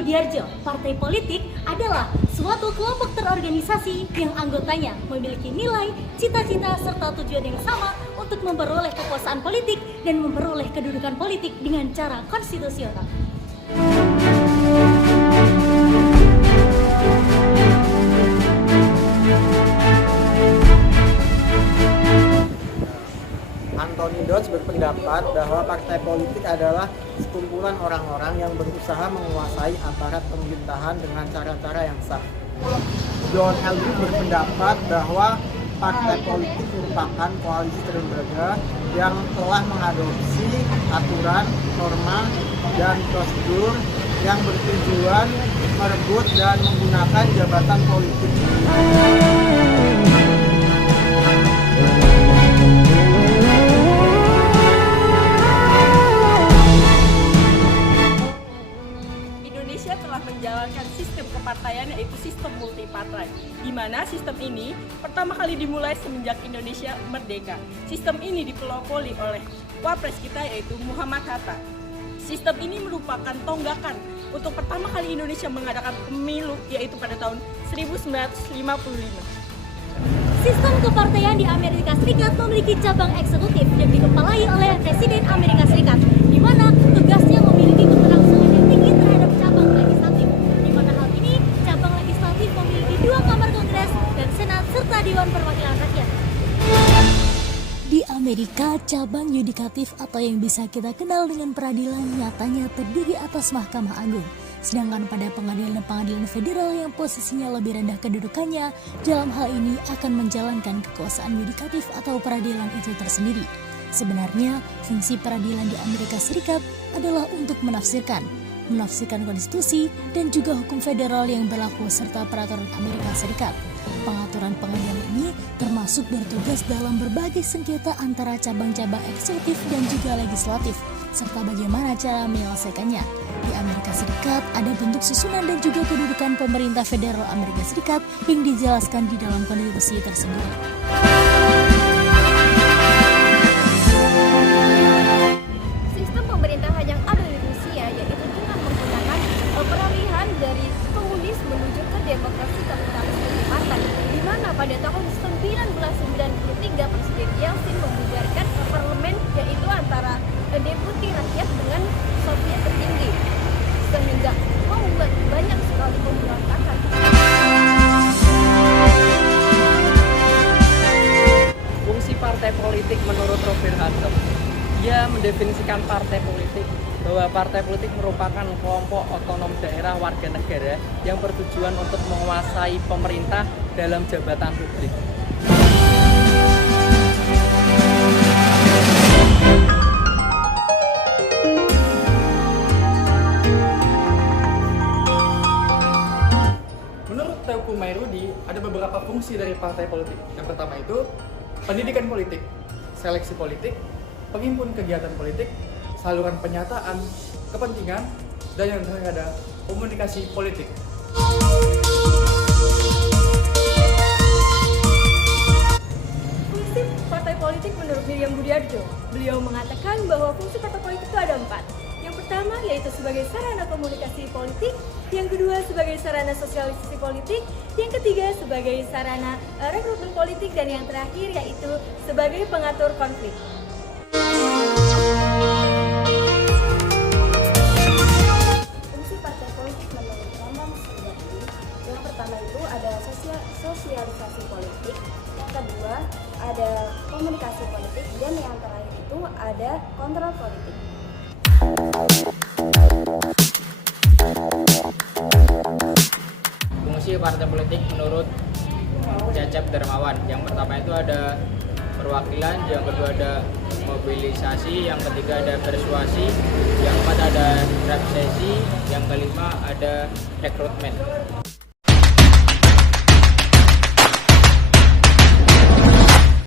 Budiarjo, partai politik adalah suatu kelompok terorganisasi yang anggotanya memiliki nilai, cita-cita, serta tujuan yang sama untuk memperoleh kekuasaan politik dan memperoleh kedudukan politik dengan cara konstitusional. Anthony Dodds berpendapat bahwa partai politik adalah sekumpulan orang-orang yang berusaha menguasai aparat pemerintahan dengan cara-cara yang sah. John Elwood berpendapat bahwa partai politik merupakan koalisi terlembaga yang telah mengadopsi aturan, norma, dan prosedur yang bertujuan merebut dan menggunakan jabatan politik. Indonesia telah menjalankan sistem kepartaian yaitu sistem multipartai, di mana sistem ini pertama kali dimulai semenjak Indonesia merdeka. Sistem ini dipelopori oleh wapres kita yaitu Muhammad Hatta. Sistem ini merupakan tonggakan untuk pertama kali Indonesia mengadakan pemilu yaitu pada tahun 1955. Sistem kepartaian di Amerika Serikat memiliki cabang eksekutif yang dikepalai oleh Presiden Amerika Serikat, di mana tugasnya memiliki keberlangsungan yang tinggi terhadap cabang legislatif. Di mana hal ini, cabang legislatif memiliki 2 kamar kongres dan senat serta Dewan Perwakilan Rakyat. Di Amerika, cabang yudikatif atau yang bisa kita kenal dengan peradilan nyatanya terdiri atas Mahkamah Agung. Sedangkan pada pengadilan federal yang posisinya lebih rendah kedudukannya, dalam hal ini akan menjalankan kekuasaan yudikatif atau peradilan itu tersendiri. Sebenarnya, fungsi peradilan di Amerika Serikat adalah untuk menafsirkan konstitusi dan juga hukum federal yang berlaku serta peraturan Amerika Serikat. Pengaturan pengadilan ini termasuk bertugas dalam berbagai sengketa antara cabang-cabang eksekutif dan juga legislatif, serta bagaimana cara menyelesaikannya. Di Amerika Serikat ada bentuk susunan dan juga kedudukan pemerintah federal Amerika Serikat yang dijelaskan di dalam konstitusi tersendiri. Sistem pemerintahan yang ada di Rusia yaitu dengan menggunakan peralihan dari komunis menuju ke demokrasi kapitalis multipartai, di mana pada tahun 1993 Presiden Yeltsin membubarkan parlemen yaitu antara deputi rakyat dengan Soviet tertinggi, sehingga membuat banyak sekali pemberontakan. Fungsi partai politik menurut Robert Hassel, dia mendefinisikan partai politik bahwa partai politik merupakan kelompok otonom daerah warga negara yang bertujuan untuk menguasai pemerintah dalam jabatan publik. Menurut Teuku Mairudi, ada beberapa fungsi dari partai politik. Yang pertama itu pendidikan politik, seleksi politik, penghimpun kegiatan politik, saluran penyataan kepentingan, dan yang terakhir ada komunikasi politik. Fungsi partai politik menurut Miriam Budiarjo, beliau mengatakan bahwa fungsi partai politik itu ada 4. Yang pertama yaitu sebagai sarana komunikasi politik, yang kedua sebagai sarana sosialisasi politik, yang ketiga sebagai sarana rekrutmen politik, dan yang terakhir yaitu sebagai pengatur konflik. Fungsi partai politik menurut Bambang Sujati, yang pertama itu ada sosialisasi politik, yang kedua ada komunikasi politik, dan yang terakhir itu ada kontrol politik. Fungsi partai politik menurut Cecep Darmawan, yang pertama itu ada perwakilan, yang kedua ada mobilisasi, yang ketiga ada persuasi, yang keempat ada representasi, yang kelima ada rekrutmen.